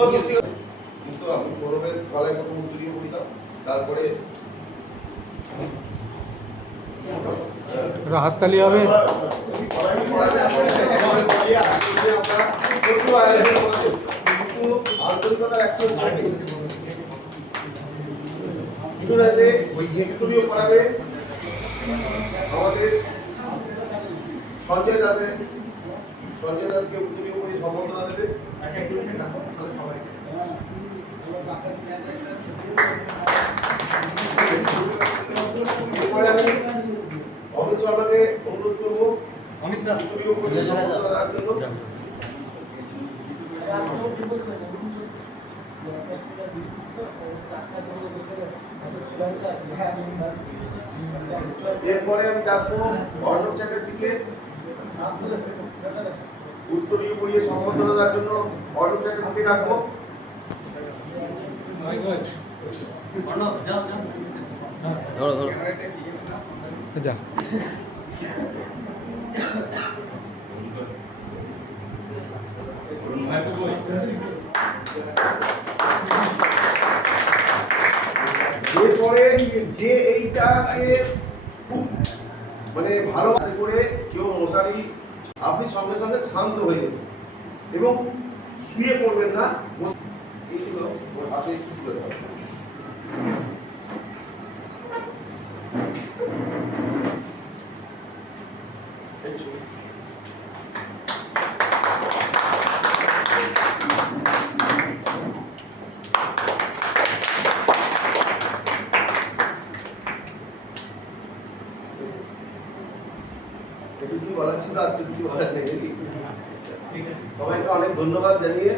ও সত্যি কিন্তু আমি গরমের গলায় প্রথম উত্তরীয় পড়িতাম, তারপরে হাততালি হবে। আন্তরিকতার একটা উত্তরীয় পড়াবে আমাদের সঞ্জয় দাসের। সঞ্জয় দাসকে উত্তরীয় পড়ি সম্বর্ধনা দেবে। এরপরে আমি অমিত শর্মাকে অনুরোধ করবো অমিত দা উত্তরীয় পড়ি সম্বর্ধনা দেওয়ার জন্য। এরপরে আমি ডাকবো অর্ণব চ্যাটার্জিকে উত্তরীয় পড়িয়ে সম্বর্ধনা দেওয়ার জন্য। অর্ণব চ্যাটার্জিকে ডাকবো। ধরো ধরো যা। এরপরে যে এইটাকে খুব মানে ভালো করে কেউ মশারি, আপনি সঙ্গে সঙ্গে শান্ত হয়ে যাবেন এবং শুয়ে পড়বেন না। এইগুলো ওর হাতে তুলে দেওয়া। কিছু বলার ছিল, আর কিছু বলার নেই। সবাইকে অনেক ধন্যবাদ জানিয়ে